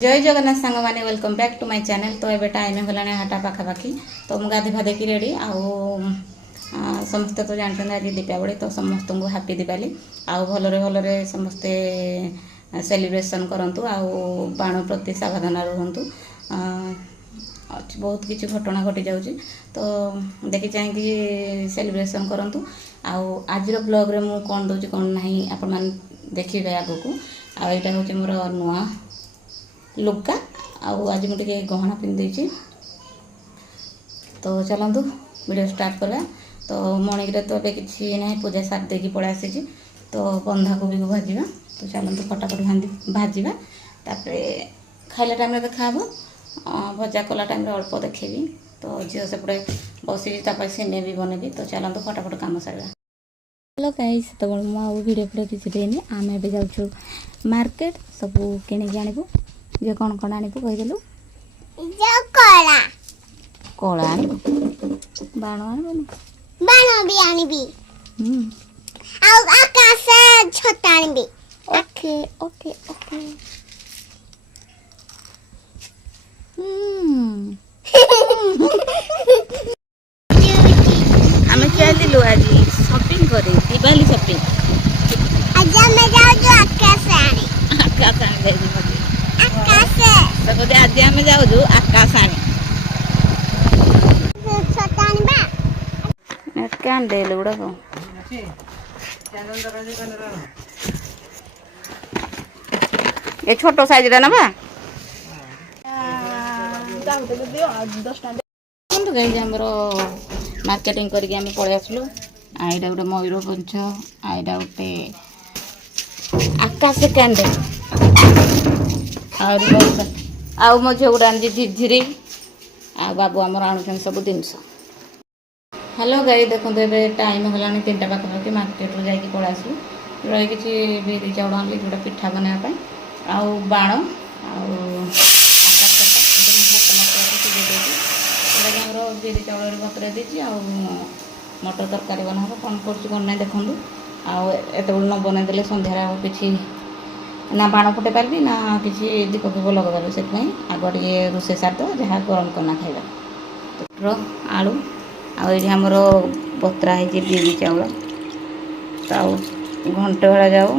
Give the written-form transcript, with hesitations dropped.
जय जगन्नाथ सांग मैंने welcome back to my channel. तो ये टाइम गला हाटा पाखापाखि तो मुझे गाधे फाधे की रेडी समस्ते तो जानते आज दीपावली तो समस्त को हैप्पी दीपावली आउ भलरे भलरे समस्ते सेलिब्रेशन करंतु आउ बाण प्रति सावधान रुहंतु। बहुत किसी घटना घटी जाऊँगी तो देखी चाहिए सेलिब्रेशन करंतु। आज ब्लॉग रे मु कौन दूची कौन ना आपण मैंने देखिए आगु को। आईटा हूँ मोर नुआ लुगा आज मुझे गहना पिंधि तो चलतु वीडियो स्टार्ट करा। तो मणिक तो अभी किसी ना पूजा सार देकी पड़े आसी तो बंधाकोबी को भाजवा। तो चलतु फटाफट भाजवा खाइला टाइम देखा भजा कला टाइम अल्प देखेबी। तो झील सेपटे बसी सीने भी बनैबी। तो चलतु फटाफट काम सारा। हेलो गाइस तो वीडियो फीडियो किसी देनी आम ए जाऊँ मार्केट सब किणिकी आणबू। जे कौन कौन आणबू कहीदेलु कला आणबू बाण आणबू बाण भी आनिबी आकाश छत आनिबी। ओके ओके ओके आम चलू आज शॉपिंग करे दिवाली शॉपिंग। आज मैं जाऊँ आकाश आने आकाश आने आकाश तो बोले आज आम जाऊँ आकाश आने छत आनिबा कैंडल गुड़ाक ये छोट साइज ना आमर मार्केटिंग करके आम पलि आसलु। आईटा गोटे मयूरभंज आईटा गोटे आकाश कैंडल आउ मो झील गोटे आनी झिरझिरी आ बाबू आमर आणुन सब जिनस। हेलो गाई देखो ये टाइम गला 3टा पाखापाखि मार्केट रू जाकि पलि आसलु। रही किसी बिरी चाउल आनली जोटा पिठा बनाया आउ बाण आकाश आमर बिरी चाउल बतुराई देती मटर तरकारी बना कौन कर देखूँ। आते न बनईदे सन्धार किसी ना बाण फुटे पारि ना किसी दीप फीप लगे पारि से आग टे रोसे सारद जहाँ गरम करना खाइबा। आलू आमर बतरा है बिरी चाउल तो घंटे भाड़ा जाऊ